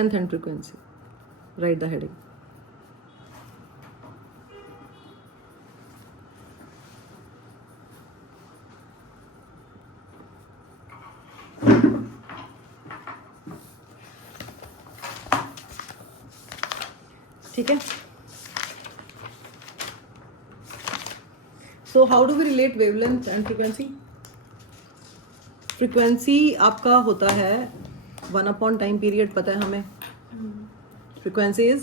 length and frequency. Write the heading. ठीक है. So how do we relate wavelength and frequency? Frequency आपका होता है 1/time period, पता है हमें. Frequency is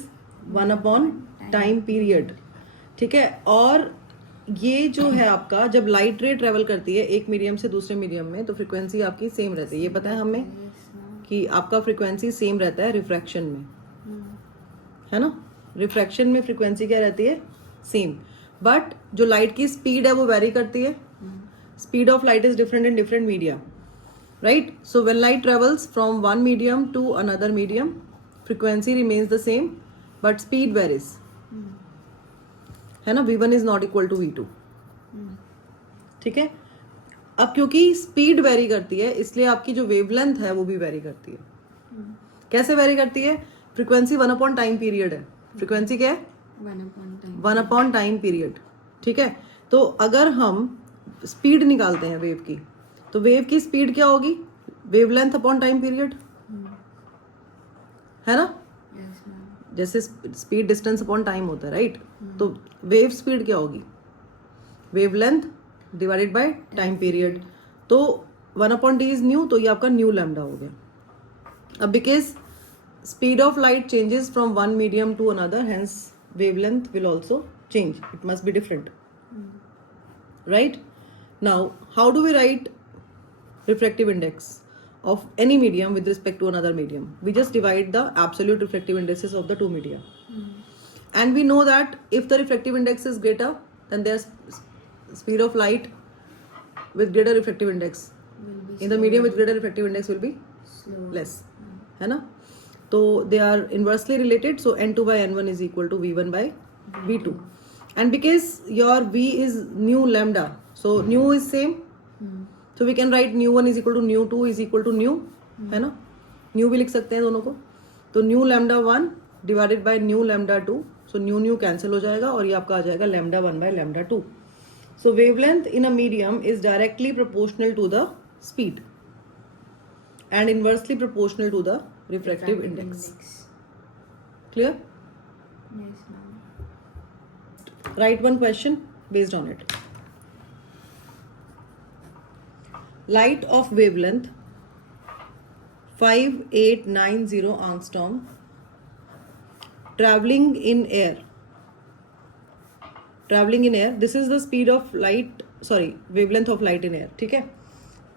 1/time period. ठीक है. और ये जो है आपका, जब लाइट रे ट्रेवल करती है एक मीडियम से दूसरे मीडियम में, तो फ्रीक्वेंसी आपकी सेम रहती है. ये पता है हमें कि आपका फ्रीक्वेंसी सेम रहता है रिफ्रैक्शन में, है ना. रिफ्रैक्शन में फ्रीक्वेंसी क्या रहती है? सेम. बट जो लाइट की स्पीड है वो वेरी करती है. Speed of light is different in different media, right. So when light travels from one medium to another medium, frequency remains the same but speed varies, है ना. V1 is not equal to V2. ठीक है. अब क्योंकि speed very करती है, इसलिए आपकी जो वेवलेंथ है वो भी वेरी करती है. कैसे वेरी करती है? फ्रीक्वेंसी 1/time पीरियड है. फ्रीक्वेंसी क्या है? 1/time period. ठीक है. तो अगर हम स्पीड निकालते हैं वेव की, तो वेव की स्पीड क्या होगी? वेवलेंथ अपॉन टाइम पीरियड, है ना. जैसे स्पीड डिस्टेंस अपॉन टाइम होता है, राइट. तो वेव स्पीड क्या होगी? Wavelength divided by time period. तो 1/t इज न्यू, तो ये आपका न्यू लैम्डा हो गया. अब because speed of light changes from one medium to another, hence wavelength will also change. It must be different, right. Now how do we write refractive index of any medium with respect to another medium? We just divide the absolute refractive indices of the two media, and we know that if the refractive index is greater, then their speed of light with greater refractive index in the medium with greater refractive index will be less, है ना. तो they are inversely related. So N2 by N1 is equal to V1 by V2. And because your V is new lambda, so nu is same. So we can write nu1 is equal to nu2 is equal to nu, है ना. nu भी लिख सकते हैं दोनों को. तो new lambda 1 divided by new lambda 2. So new cancel हो जाएगा और ये आपका आ जाएगा lambda 1 by lambda 2. So wavelength in a medium is directly proportional to the speed and inversely proportional to the refractive index. Clear? Yes, ma'am. Write one question based on it. Light of wavelength 5890 angstrom traveling in air. Traveling in air. This is the speed of light. Sorry, wavelength of light in air. ठीक है.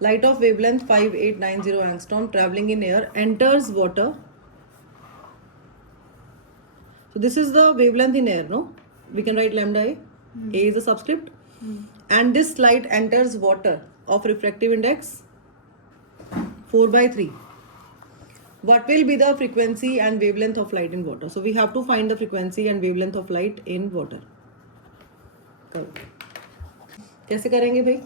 Light of wavelength 5890 angstrom traveling in air enters water. So this is the wavelength in air, no? We can write lambda A. A is the subscript. And this light enters water of refractive index 4/3. What will be the frequency and wavelength of light in water? So we have to find the frequency and wavelength of light in water. कैसे करेंगे भाई?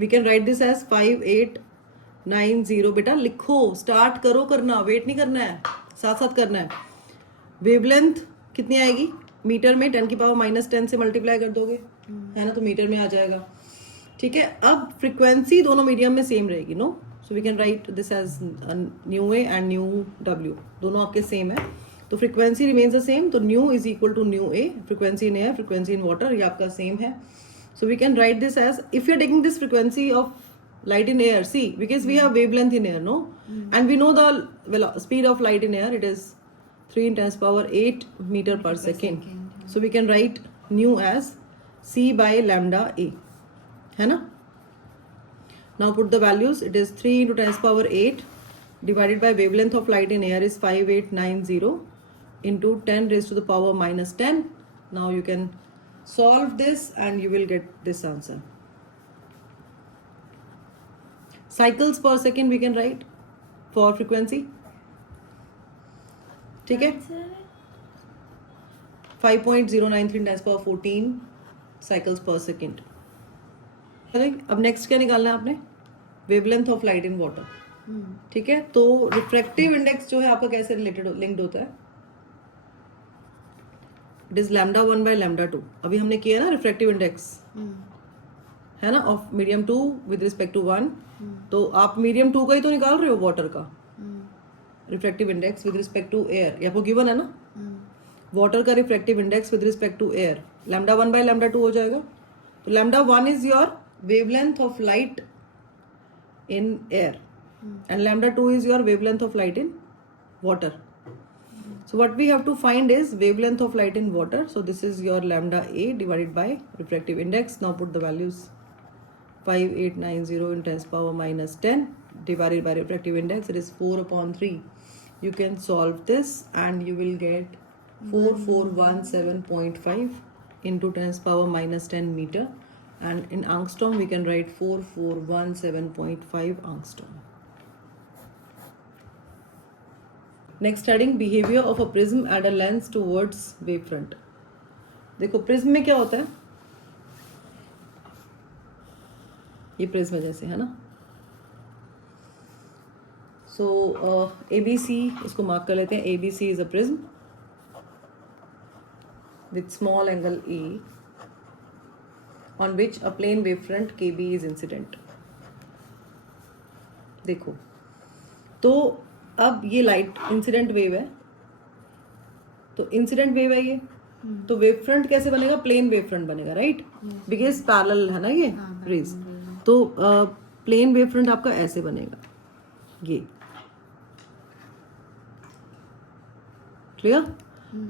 We can write this as 5890. बेटा लिखो, start करो करना, wait नहीं करना है, साथ साथ करना है. वेवलेंथ कितनी आएगी? मीटर में 10⁻⁻10 से मल्टीप्लाई कर दोगे, है ना, तो मीटर में आ जाएगा. ठीक है. अब फ्रीक्वेंसी दोनों मीडियम में सेम रहेगी, no. So we can write this as nu a and nu डब्ल्यू. दोनों आपके सेम है, तो फ्रीक्वेंसी रिमेन्स द सेम. तो nu is equal to nu a. Frequency in air, frequency in water, ये आपका सेम है. So we can write this as, if you are taking this frequency of light in air, see, because we have wavelength in air, no? And we know the speed of light in air, it is 3 × 10⁸ meter per second. So we can write nu as c by lambda a, है ना. Now put the values. It is 3 × 10⁸ divided by wavelength of light in air is 5890 into 10⁻⁻10. Now you can solve this and you will get this answer. Cycles per second we can write for frequency. ठीक है. 5.093 × 10⁻14 cycles per second. अब next क्या निकालना है आपने? Wavelength of light in water. ठीक है, तो रिफ्रैक्टिव इंडेक्स जो है आपका कैसे रिलेटेड लिंक्ड होता है, it is lambda 1 by lambda 2. अभी हमने किया ना रिफ्रैक्टिव इंडेक्स, है ना, of medium 2 with respect to 1. तो आप मीडियम 2 का ही तो निकाल रहे हो वाटर का refractive index with respect to air, ये आपको गिवन है ना. वाटर का refractive index with respect to air lambda 1 by lambda 2 हो जाएगा. तो lambda 1 is your wavelength of light in air and lambda 2 is your wavelength of light in water. So what we have to find is wavelength of light in water. So this is your lambda A divided by refractive index. Now put the values. 5890 in 10 power minus 10 divided by refractive index, it is 4/3. You can solve this and you will get 4417.5 into 10 power minus 10 meter, and in angstrom we can write 4417.5 angstrom. Next studying behaviour of a prism at a lens towards wave front. देखो prism में क्या होता है, ये prism जैसे है ना. सो ABC इसको मार्क कर लेते हैं. ABC is a prism with small angle E on which a plane wave front KB is incident. देखो तो अब ये लाइट इंसिडेंट वेव है, तो इंसिडेंट वेव है ये, तो वेव फ्रंट कैसे बनेगा, प्लेन वेव फ्रंट बनेगा, राइट, बिकॉज पैरेलल है ना ये रेज. तो प्लेन वेव फ्रंट आपका ऐसे बनेगा, ये क्लियर.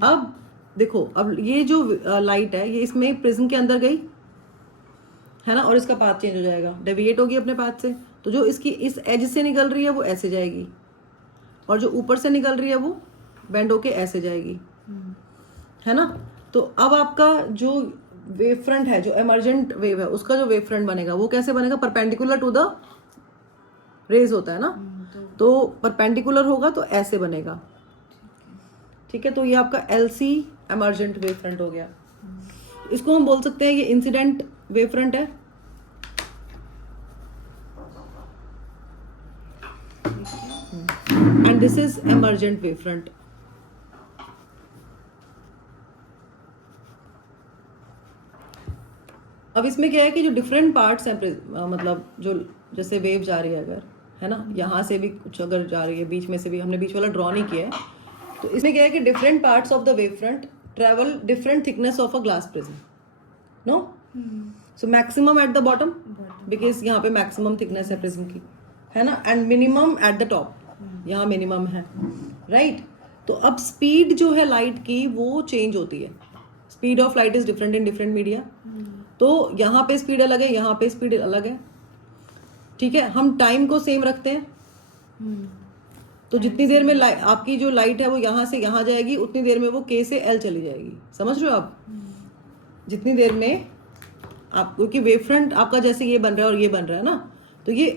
अब देखो, अब ये जो लाइट है ये इसमें प्रिज्म के अंदर गई है ना, और इसका पाथ चेंज हो जाएगा, डेविएट होगी अपने पाथ से. तो जो इसकी इस एज से निकल रही है वो ऐसे जाएगी, और जो ऊपर से निकल रही है वो बेंड होके ऐसे जाएगी, है ना. तो अब आपका जो वेव फ्रंट है, जो एमर्जेंट वेव है, उसका जो वेव फ्रंट बनेगा वो कैसे बनेगा, परपेंडिकुलर टू द रेज होता है ना, तो परपेंडिकुलर होगा तो ऐसे बनेगा. ठीक है, तो ये आपका LC एमर्जेंट वेव फ्रंट हो गया. इसको हम बोल सकते हैं ये इंसिडेंट वेव फ्रंट है. And this is emergent wavefront. अब इसमें क्या है कि जो डिफरेंट पार्ट्स हैं, मतलब जो जैसे वेव जा रही है अगर, है ना, यहाँ से भी कुछ अगर जा रही है, बीच में से भी, हमने बीच वाला ड्रॉ नहीं किया है, तो इसमें क्या है कि different parts of the wave front travel different thickness of a glass prism. No, so maximum at the bottom, because यहाँ पे मैक्सिमम थिकनेस है प्रिज्म की, है ना, and minimum at the top, यहाँ मिनिमम है, राइट. तो अब स्पीड जो है लाइट की वो चेंज होती है. Speed of light is different in different media. तो यहाँ पे स्पीड अलग है, यहाँ पे स्पीड अलग है. ठीक है, हम टाइम को सेम रखते हैं. तो जितनी देर में आपकी जो लाइट है वो यहाँ से यहाँ जाएगी, उतनी देर में वो K से L चली जाएगी. समझ रहे हो आप, जितनी देर में आप, क्योंकि वेव फ्रंट आपका जैसे ये बन रहा है और ये बन रहा है ना, तो ये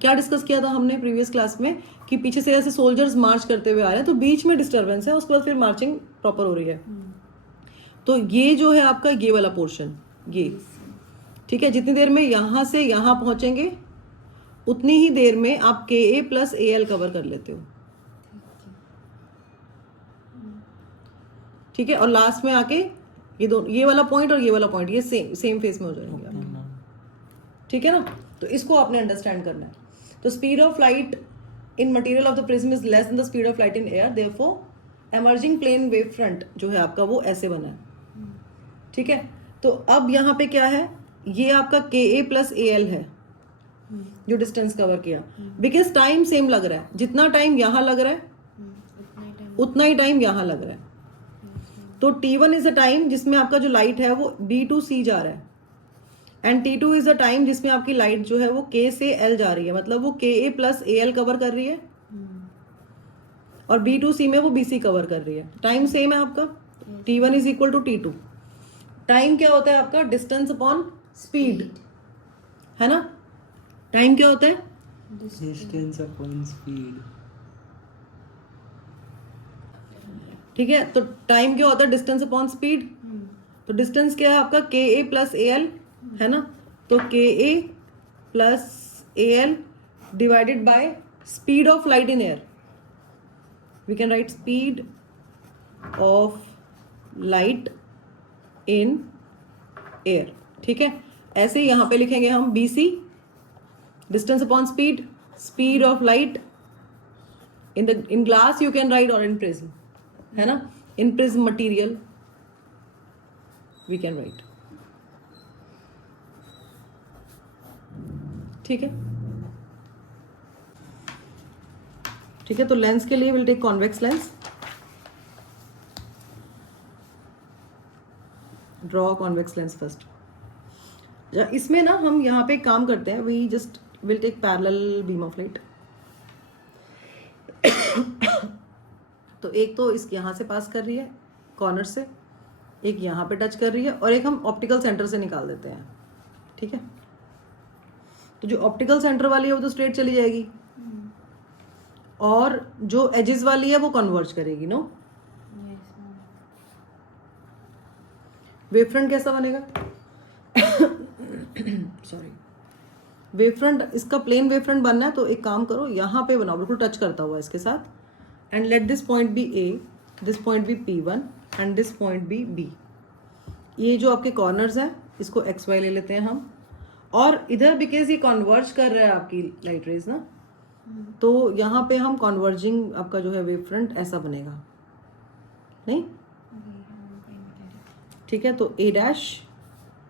क्या डिस्कस किया था हमने प्रीवियस क्लास में कि पीछे से ऐसे सोल्जर्स मार्च करते हुए आ रहे हैं, तो बीच में डिस्टर्बेंस है, उसके बाद फिर मार्चिंग प्रॉपर हो रही है. तो ये जो है आपका ये वाला पोर्शन, ये ठीक है, जितनी देर में यहाँ से यहाँ पहुंचेंगे उतनी ही देर में आप KA प्लस AL कवर कर लेते हो. ठीक है, और लास्ट में आके ये दोनों, ये वाला पॉइंट और ये वाला पॉइंट, ये सेम फेस में हो जाएंगे आपके. ठीक है ना, तो इसको आपने अंडरस्टैंड करना है. तो speed of light in material of the prism is less than the speed of light in air, therefore emerging plane wave front जो है आपका वो ऐसे बना है. ठीक है, तो अब यहाँ पे क्या है, ये आपका KA प्लस AL है जो डिस्टेंस कवर किया, बिकॉज टाइम सेम लग रहा है. जितना टाइम यहाँ लग रहा है उतना ही टाइम यहाँ लग रहा है. तो T1 इज अ टाइम जिसमें आपका जो लाइट है वो B to C जा रहा है, and T2 is a time जिसमें आपकी लाइट जो है वो K से L जा रही है, मतलब वो KA प्लस AL कवर कर रही है, और B to C में वो BC कवर कर रही है. टाइम सेम है आपका, T1 is equal to T2. Time क्या होता है आपका, डिस्टेंस अपॉन स्पीड, है ना. टाइम क्या होता है, डिस्टेंस अपॉन स्पीड. ठीक है, तो टाइम क्या होता है, डिस्टेंस अपॉन स्पीड. तो डिस्टेंस क्या है आपका, KA प्लस AL, है ना. तो KA plus AL divided by speed of light in air. We can write speed of light in air. ठीक है, ऐसे ही यहाँ पे लिखेंगे हम BC, distance upon speed, speed of light in glass you can write, or in prism, है ना, in prism material we can write. ठीक है, ठीक है. तो लेंस के लिए will take convex lens. Draw convex lens first. इसमें ना हम यहाँ पे काम करते हैं, we just will take parallel beam of light. तो एक तो इस यहाँ से पास कर रही है कॉर्नर से, एक यहाँ पे टच कर रही है, और एक हम ऑप्टिकल सेंटर से निकाल देते हैं. ठीक है, तो जो ऑप्टिकल सेंटर वाली है वो तो स्ट्रेट चली जाएगी, और जो एजेस वाली है वो कन्वर्ज करेगी. नो, वेवफ्रंट कैसा बनेगा? सॉरी, वेवफ्रंट, इसका प्लेन वेवफ्रंट बनना है तो एक काम करो, यहाँ पे बनाओ बिल्कुल टच करता हुआ इसके साथ, and let this point be A, this point be P1 and this point be B. ये जो आपके कॉर्नर्स हैं इसको XY ले लेते हैं हम, और इधर बिकॉज ये कॉन्वर्ज कर रहा है आपकी लाइट रेज ना, तो यहाँ पे हम कॉन्वर्जिंग आपका जो है वेव फ्रंट ऐसा बनेगा. नहीं, ठीक है, तो A डैश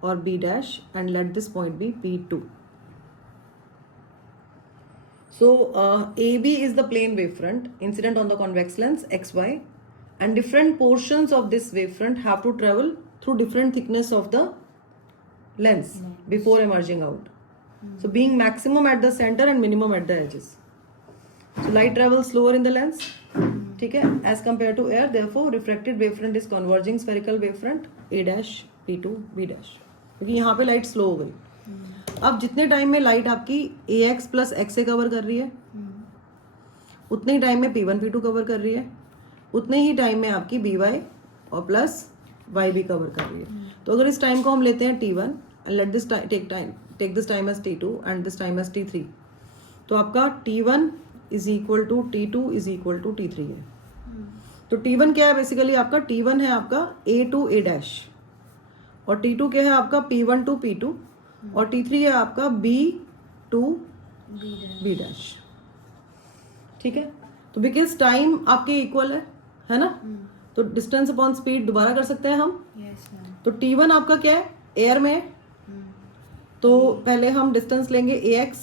और B dash and let this point be P2. So AB is the plane wavefront incident on the convex lens XY, and different portions of this wavefront have to travel through different thickness of the lens before emerging out. So being maximum at the center and minimum at the edges. So light travels slower in the lens, ठीक है, as compared to air. Therefore refracted wavefront is converging spherical wavefront A dash P2 B dash, क्योंकि यहाँ पे light slow हो गई. अब जितने time में लाइट आपकी AX प्लस X से कवर कर रही है, उतने ही टाइम में P1 P2 कवर कर रही है, उतने ही टाइम में आपकी BY और प्लस YB कवर कर रही है. तो अगर इस टाइम को हम लेते हैं T1 and let this take this time as T2 and this time as T3, तो आपका T1 is equal to T2 is equal to T3 है. तो T1 क्या है? बेसिकली आपका T1 है आपका A टू A डैश, और T2 क्या है आपका P1 टू P2, और T3 है आपका B टू B डैश. ठीक है, तो बिकॉज टाइम आपके इक्वल है ना, तो डिस्टेंस अपॉन स्पीड दोबारा कर सकते हैं हम. तो T1 आपका क्या है? एयर में है, तो पहले हम डिस्टेंस लेंगे AX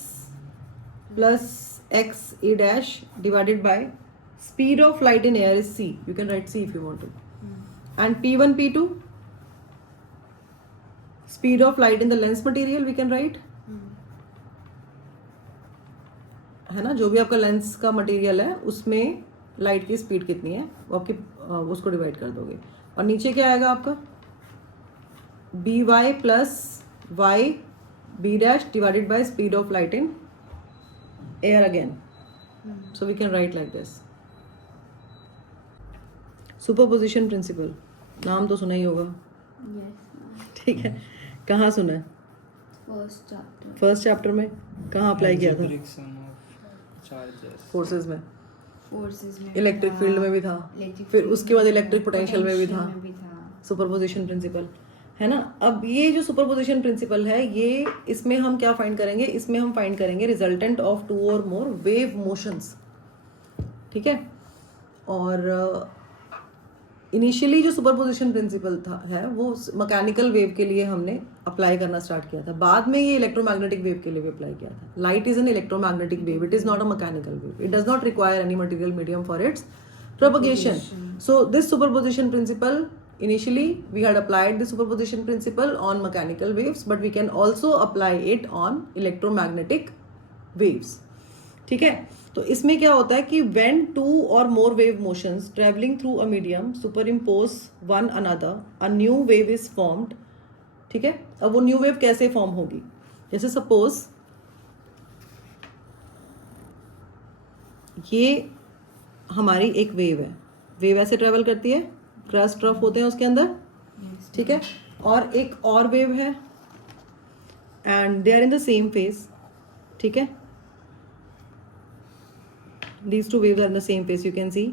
plus X A dash divided by speed of light in air is C. You can write C if you want to. And P1 P2 speed of light in the lens material we can write, है ना, जो भी आपका lens का material है उसमें light की speed कितनी है वो आपकी उसको डिवाइड कर दोगे. और नीचे क्या आएगा आपका? BY plus Y B dash divided by speed of light in air again. So we can write like this. Superposition principle नाम तो सुना ही होगा. ठीक है, कहाँ सुना है? फर्स्ट चैप्टर में कहाँ अप्लाई किया था? फोर्सेस में, इलेक्ट्रिक फील्ड में भी था, फिर उसके बाद इलेक्ट्रिक पोटेंशियल में भी था सुपरपोजिशन प्रिंसिपल, है ना. अब ये जो सुपरपोजिशन प्रिंसिपल है, ये इसमें हम क्या फाइंड करेंगे? इसमें हम फाइंड करेंगे रिजल्टेंट ऑफ 2 और मोर वेव मोशंस. ठीक है, और इनिशियली जो सुपरपोजिशन प्रिंसिपल है वो मैकेनिकल वेव के लिए हमने अप्लाई करना स्टार्ट किया था. बाद में ये इलेक्ट्रोमैग्नेटिक वेव के लिए भी अप्लाई किया था. Light is an electromagnetic wave, it is not a mechanical wave, it does not require any material medium for its propagation. So this superposition principle, initially we had applied the superposition principle on mechanical waves, but we can also apply it on electromagnetic waves. ठीक है, तो इसमें क्या होता है कि when 2 or more wave motions traveling through a medium superimpose one another, a new wave is formed. ठीक है, अब वो न्यू वेव कैसे फॉर्म होगी? जैसे सपोज ये हमारी एक वेव है, वेव ऐसे ट्रेवल करती है, क्रस्ट ट्रफ होते हैं उसके अंदर. ठीक है, और एक और वेव है and they are in the same phase. ठीक है, these two waves are in the same phase. You can see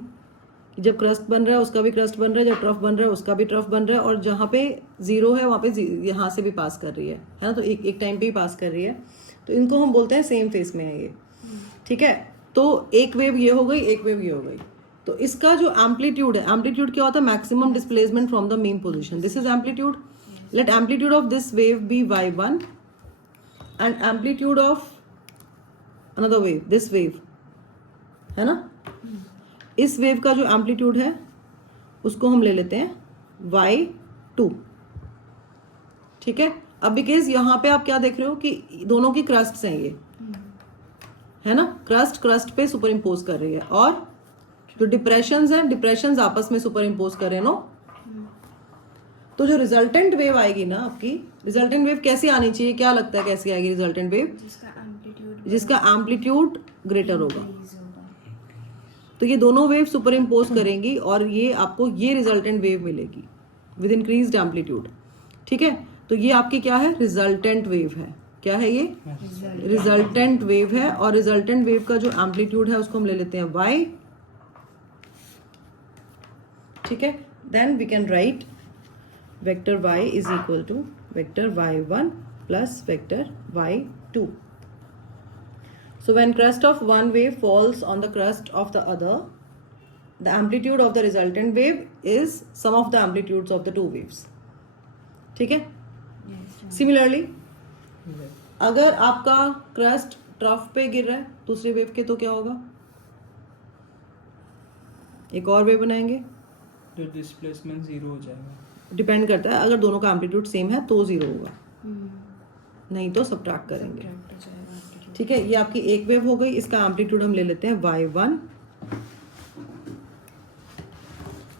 जब क्रस्ट बन रहा है उसका भी क्रस्ट बन रहा है, जब ट्रफ बन रहा है उसका भी ट्रफ बन रहा है, और जहाँ पे जीरो है वहाँ पे यहाँ से भी पास कर रही है ना, तो एक टाइम पे ही पास कर रही है, तो इनको हम बोलते हैं सेम फेस में है ये, ठीक है। तो एक वेव ये हो गई, एक वेव ये हो गई। तो इसका जो एम्पलीट्यूड है, एम्पलीट्यूड क्या होता है? Maximum displacement from the mean position, this is amplitude. Let amplitude of this wave be y1 and amplitude of another wave, this wave है ना, इस वेव का जो एम्पलीट्यूड है उसको हम ले लेते हैं y2, ठीक है। अब बिकॉज यहाँ पे आप क्या देख रहे हो कि दोनों की क्रस्ट हैं ये, है ना, क्रस्ट पे सुपर इम्पोज कर रही है, और जो डिप्रेशंस हैं, डिप्रेशंस आपस में सुपर इम्पोज कर रहे हैं, नो। तो जो रिजल्टेंट वेव आएगी ना आपकी, रिजल्टेंट वेव कैसी आनी चाहिए? क्या लगता है कैसी आएगी रिजल्टेंट वेव? जिसका एम्पलीट्यूड ग्रेटर होगा। तो ये दोनों वेव सुपर इम्पोज करेंगी और ये आपको ये रिजल्टेंट वेव मिलेगी विद इंक्रीज्ड एम्पलीट्यूड, ठीक है। तो ये आपकी क्या है? रिजल्टेंट वेव है। क्या है ये? रिजल्टेंट वेव है। और रिजल्टेंट वेव का जो एम्पलीट्यूड है उसको हम ले लेते हैं y, ठीक है। Then we can write vector y is equal to vector y1 plus vector y2. So when crest of one wave falls on the crest of the other, the amplitude of the resultant wave is sum of the amplitudes of the two waves. ठीक है? Similarly, अगर आपका crest trough पे गिर रहा है दूसरे wave के, तो क्या होगा? एक और वेव बनाएंगे, तो डिस्प्लेसमेंट जीरो हो जाएगा। डिपेंड करता है, अगर दोनों का एम्पलीट्यूड सेम है तो जीरो होगा, नहीं तो सबट्रैक्ट करेंगे, ठीक है। ये आपकी एक वेव हो गई, इसका एम्पलीट्यूड हम ले लेते हैं y1,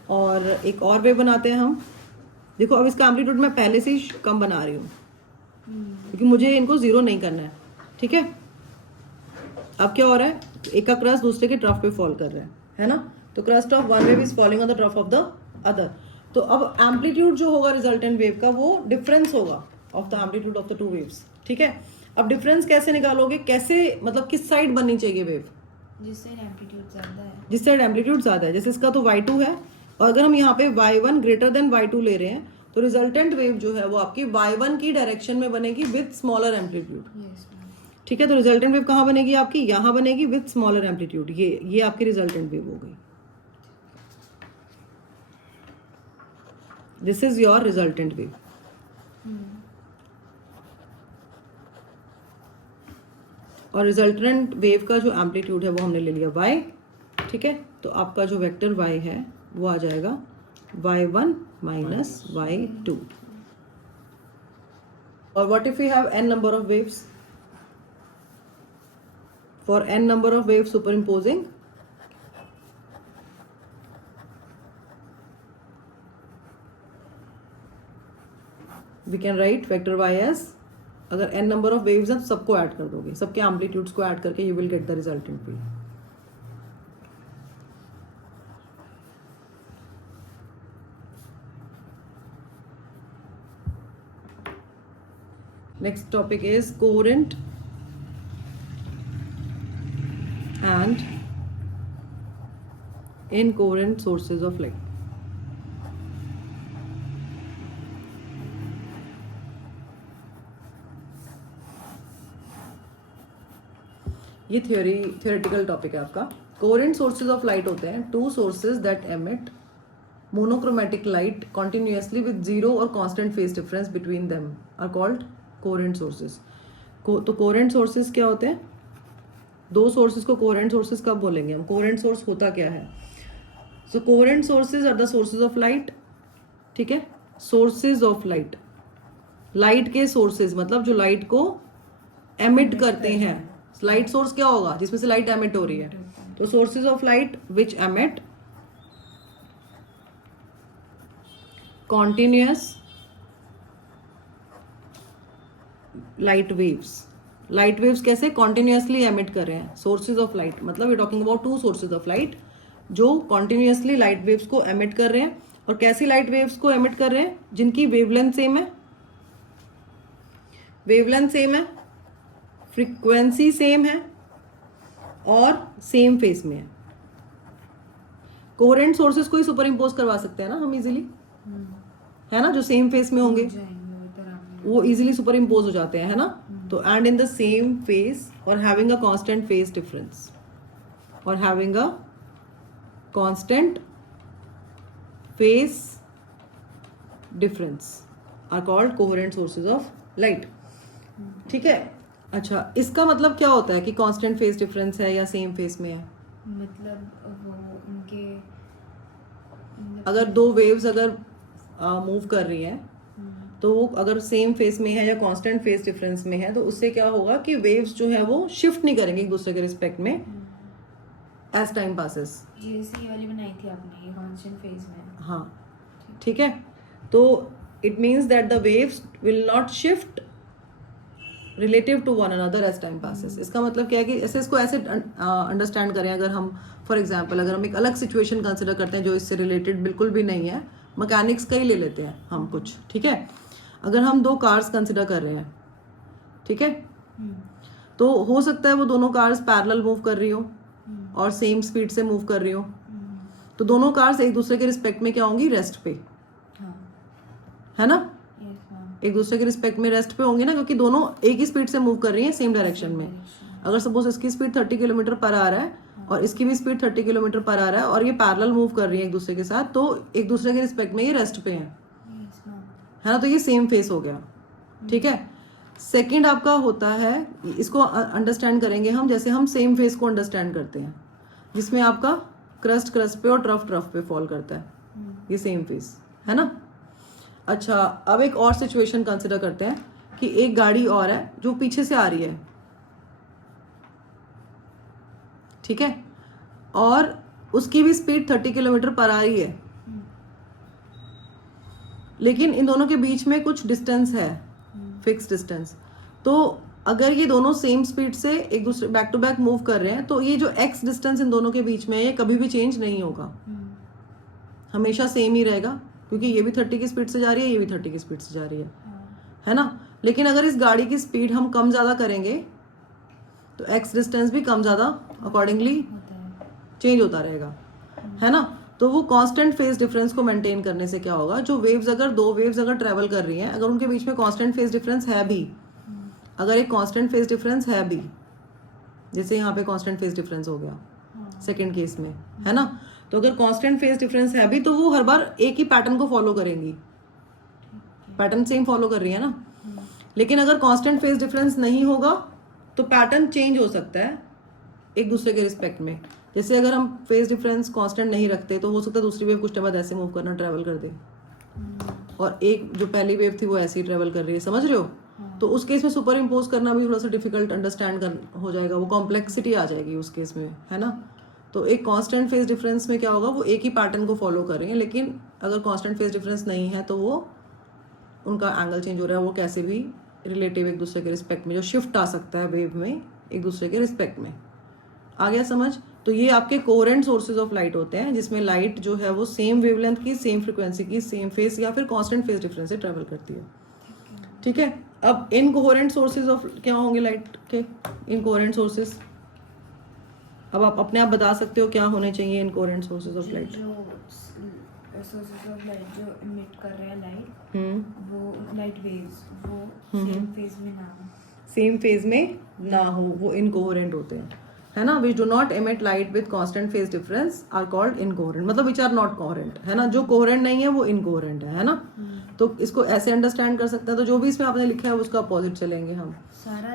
और एक और वेव बनाते हैं हम। देखो अब इसका एम्पलीट्यूड मैं पहले से ही कम बना रही हूँ क्योंकि मुझे इनको जीरो नहीं करना है, ठीक है। अब क्या हो रहा है? एक का क्रस्ट दूसरे के ट्रफ पे फॉल कर रहा है ना, तो crust of one wave is falling on the trough of the other. तो अब एम्पलीट्यूड जो होगा रिजल्टेंट वेव का, वो डिफरेंस होगा of the amplitude of the two waves, ठीक है। अब डिफरेंस कैसे निकालोगे? कैसे, मतलब किस साइड बननी चाहिए वेव? जिस साइड एम्पलीट्यूड ज्यादा है। जिस साइड एम्पलीट्यूड ज्यादा है, जैसे इसका तो y2 है, और अगर हम यहाँ पे y1 ग्रेटर देन y2 ले रहे हैं, तो रिजल्टेंट वेव जो है वो आपकी y1 की डायरेक्शन में बनेगी विद स्मॉलर एम्पलीट्यूड, ठीक है। तो रिजल्टेंट वेव कहाँ बनेगी आपकी? यहाँ बनेगी विद स्मॉलर एम्पलीट्यूड। ये आपकी रिजल्टेंट वेव हो गई। This is your resultant wave. और रिजल्टेंट वेव का जो एम्पलीट्यूड है वो हमने ले लिया y, ठीक है। तो आपका जो वेक्टर y है वो आ जाएगा y1 माइनस y2। और what if we have n number of waves? For n number of waves superimposing, we can write vector y एज, अगर n नंबर ऑफ वेव्स हैं तो सबको ऐड कर दोगे, सबके एम्पलीट्यूड्स को ऐड करके you will get the resultant wave. Next topic is coherent and incoherent sources of light. ये थियोरेटिकल टॉपिक है आपका। कोहेरेंट सोर्सेज ऑफ लाइट होते हैं two sources that emit monochromatic light continuously with zero और constant phase difference between them are called coherent sources. तो coherent sources क्या होते हैं? दो सोर्सेज को कोहेरेंट सोर्सेज कब बोलेंगे हम? कोहेरेंट सोर्स होता क्या है? So coherent sources are the sources of light, ठीक है। सोर्सेज ऑफ लाइट, लाइट के सोर्सेज मतलब जो लाइट को एमिट करते हैं। लाइट सोर्स क्या होगा? जिसमें से लाइट एमिट हो रही है। तो sources of light which emit continuous light waves. Light waves कैसे कॉन्टिन्यूअसली एमिट कर रहे हैं? सोर्सेज ऑफ लाइट मतलब we talking about two sources of light जो कॉन्टिन्यूअसली लाइट वेव्स को एमिट कर रहे हैं। और कैसी लाइट वेव्स को एमिट कर रहे हैं? जिनकी वेवलेंथ सेम है, वेवलेंथ सेम है, फ्रीक्वेंसी सेम है, और सेम फेस में है। कोहेरेंट सोर्सेज को ही सुपर इम्पोज करवा सकते हैं ना हम इजीली, है ना, जो सेम फेस में होंगे वो इजीली सुपर इम्पोज हो जाते हैं, है ना। तो and in the same phase और having a constant phase difference और having a constant phase difference are called coherent sources of light. ठीक है, अच्छा इसका मतलब क्या होता है कि कांस्टेंट फेस डिफरेंस है या सेम फेस में है? मतलब वो उनके अगर दो वेव्स अगर मूव कर रही हैं तो वो अगर सेम फेस में है या कांस्टेंट फेस डिफरेंस में है तो उससे क्या होगा कि वेव्स जो है वो शिफ्ट नहीं करेंगे एक दूसरे के रिस्पेक्ट में एज टाइम पासेस। जैसे ये वाली बनाई थी आपने, ये कांस्टेंट फेज में है। हाँ ठीक है, तो it means that the waves will not shift relative to one another as time passes. इसका मतलब क्या है कि ऐसे इसको ऐसे अंडरस्टैंड करें, अगर हम फॉर एग्जांपल अगर हम एक अलग सिचुएशन कंसिडर करते हैं जो इससे रिलेटेड बिल्कुल भी नहीं है, मैकेनिक्स का ही ले लेते हैं हम कुछ, ठीक है। अगर हम दो कार्स कंसिडर कर रहे हैं, ठीक है, तो हो सकता है वो दोनों कार्स पैरेलल मूव कर रही हो और सेम स्पीड से मूव कर रही हो, तो दोनों कार्स एक दूसरे के रिस्पेक्ट में क्या होंगी, रेस्ट पे, है ना, एक दूसरे के रिस्पेक्ट में रेस्ट पे होंगे ना, क्योंकि दोनों एक ही स्पीड से मूव कर रही हैं सेम डायरेक्शन में। अगर सपोज इसकी स्पीड 30 किलोमीटर पर आ रहा है और इसकी भी स्पीड 30 किलोमीटर पर आ रहा है और ये पैरेलल मूव कर रही है एक दूसरे के साथ, तो एक दूसरे के रिस्पेक्ट में ये रेस्ट पे हैं, है ना, तो ये सेम फेस हो गया। ठीक है, सेकंड आपका होता है, इसको अंडरस्टैंड करेंगे हम जैसे हम सेम फेस को अंडरस्टैंड करते हैं, जिसमें आपका क्रस्ट क्रस्ट पे और ट्रफ ट्रफ पे फॉल करता है, ये सेम फेस है ना। अच्छा, अब एक और सिचुएशन कंसिडर करते हैं कि एक गाड़ी और है जो पीछे से आ रही है, ठीक है, और उसकी भी स्पीड 30 किलोमीटर पर आ रही है, लेकिन इन दोनों के बीच में कुछ डिस्टेंस है, फिक्स डिस्टेंस। तो अगर ये दोनों सेम स्पीड से एक दूसरे बैक टू बैक मूव कर रहे हैं तो ये जो एक्स डिस्टेंस इन दोनों के बीच में है ये कभी भी चेंज नहीं होगा, हमेशा सेम ही रहेगा, क्योंकि ये भी 30 की स्पीड से जा रही है, ये भी 30 की स्पीड से जा रही है ना। लेकिन अगर इस गाड़ी की स्पीड हम कम ज़्यादा करेंगे तो एक्स डिस्टेंस भी कम ज़्यादा अकॉर्डिंगली चेंज होता रहेगा, है ना। तो वो कांस्टेंट फेज डिफरेंस को मेंटेन करने से क्या होगा, जो वेव्स अगर दो वेव्स अगर ट्रेवल कर रही हैं, अगर उनके बीच में कांस्टेंट फेज डिफरेंस है भी, अगर एक कांस्टेंट फेज डिफरेंस है भी, जैसे यहाँ पे कांस्टेंट फेज डिफरेंस हो गया सेकंड केस में, है ना, तो अगर कांस्टेंट फेज डिफरेंस है भी तो वो हर बार एक ही पैटर्न को फॉलो करेंगी, पैटर्न सेम फॉलो कर रही है ना। लेकिन अगर कांस्टेंट फेज डिफरेंस नहीं होगा तो पैटर्न चेंज हो सकता है एक दूसरे के रिस्पेक्ट में। जैसे अगर हम फेज डिफरेंस कांस्टेंट नहीं रखते तो हो सकता है दूसरी वेव कुछ टाइम बाद ऐसे मूव करना ट्रैवल कर दे और एक जो पहली वेव थी वो ऐसे ही ट्रैवल कर रही है, समझ रहे हो। तो उस केस में सुपर इम्पोज करना भी थोड़ा सा डिफिकल्ट अंडरस्टैंड हो जाएगा, वो कॉम्प्लेक्सिटी आ जाएगी उस केस में, है ना। तो एक कांस्टेंट फेज डिफरेंस में क्या होगा, वो एक ही पैटर्न को फॉलो कर रहे हैं, लेकिन अगर कांस्टेंट फेज डिफरेंस नहीं है तो वो उनका एंगल चेंज हो रहा है, वो कैसे भी रिलेटिव एक दूसरे के रिस्पेक्ट में जो शिफ्ट आ सकता है वेव में एक दूसरे के रिस्पेक्ट में। आ गया समझ। तो ये आपके कोहेरेंट सोर्सेज ऑफ लाइट होते हैं जिसमें लाइट जो है वो सेम वेवलेंथ की, सेम फ्रिक्वेंसी की, सेम फेस या फिर कांस्टेंट फेज डिफरेंस से ट्रेवल करती है। ठीक है, अब इनकोहेरेंट सोर्सेज ऑफ क्या होंगे लाइट के, इनकोहेरेंट सोर्सेज अब आप अपने आप बता सकते हो क्या होने चाहिए इनकोहेरेंट सोर्सेज ऑफ लाइट। जो सोर्सेज ऑफ लाइट जो इमिट कर रहे हैं लाइट, वो लाइट वेव्स वो सेम फेज में ना हो, सेम फेज में ना हो, वो इनकोहेरेंट होते हैं, है ना। Which do not emit light with constant phase difference are called incoherent, मतलब विच आर नॉट कोहेरेंट, है ना। जो कोहेरेंट नहीं है वो इनकोहेरेंट है ना। तो इसको ऐसे अंडरस्टैंड कर सकते हैं। तो जो भी इसमें आपने लिखा है उसका अपोजिट चलेंगे हम।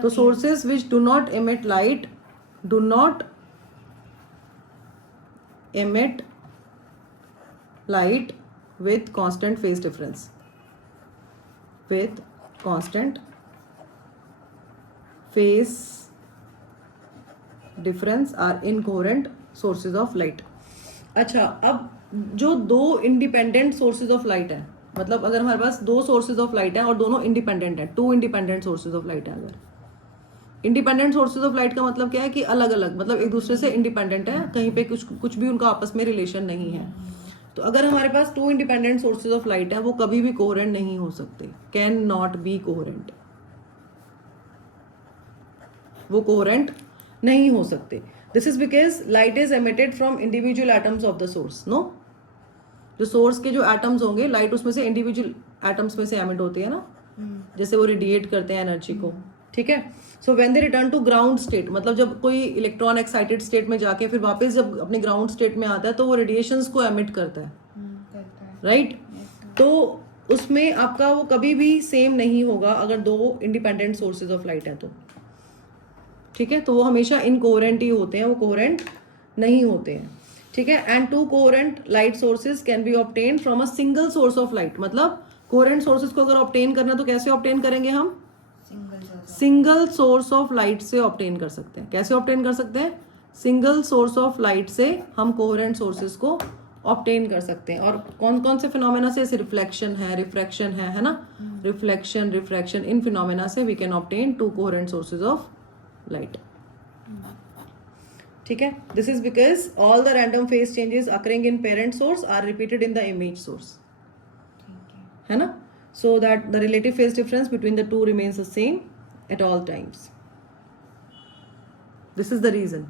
तो sources which do not emit light do not emit light with constant phase difference, with constant phase difference are incoherent sources of light। अच्छा, अब जो दो इंडिपेंडेंट सोर्सेज ऑफ लाइट है, मतलब अगर हमारे पास दो सोर्सेज ऑफ लाइट है और दोनों इंडिपेंडेंट है, two independent sources of light है, अगर इंडिपेंडेंट सोर्सेज ऑफ लाइट का मतलब क्या है कि अलग अलग, मतलब एक दूसरे से इंडिपेंडेंट है, कहीं पे कुछ भी उनका आपस में रिलेशन नहीं है। तो अगर हमारे पास two independent sources of light है वो कभी भी कोहेरेंट नहीं हो सकते, कैन नॉट बी कोहेरेंट, वो कोहेरेंट नहीं हो सकते। This is because light is emitted from individual atoms of the source. No, जो सोर्स के जो एटम्स होंगे, लाइट उसमें से इंडिविजुअल एटम्स में से एमिट होती है ना, जैसे वो रेडिएट करते हैं एनर्जी को. ठीक है. So when they return to ground state, मतलब जब कोई इलेक्ट्रॉन एक्साइटेड स्टेट में जाके फिर वापस जब अपने ग्राउंड स्टेट में आता है तो वो रेडिएशंस को एमिट करता है. राइट. तो उसमें आपका वो कभी भी सेम नहीं होगा अगर दो इंडिपेंडेंट सोर्सेज ऑफ लाइट है तो. ठीक है. तो वो हमेशा इनकोहेरेंट ही होते हैं, वो कोहेरेंट नहीं होते हैं. ठीक है. And to coherent light sources can be obtain from a single source of light. मतलब कोहेरेंट सोर्सेज को अगर ऑब्टेन करना है तो कैसे ऑब्टेन करेंगे हम? सिंगल सोर्स ऑफ लाइट से ऑब्टेन कर सकते हैं. कैसे ऑब्टेन कर सकते हैं? सिंगल सोर्स ऑफ लाइट से हम कोहेरेंट सोर्सेज को ऑब्टेन कर सकते हैं. और कौन कौन से फिनोमेना से? रिफ्लेक्शन है, रिफ्रैक्शन है ना. रिफ्लेक्शन, रिफ्रैक्शन, इन फिनोमेना से we can obtain two coherent sources of light. ठीक है. This is because all the random phase changes occurring in parent source are repeated in the image source, है ना. So that the relative phase difference between the two remains the same at all times. This is the reason.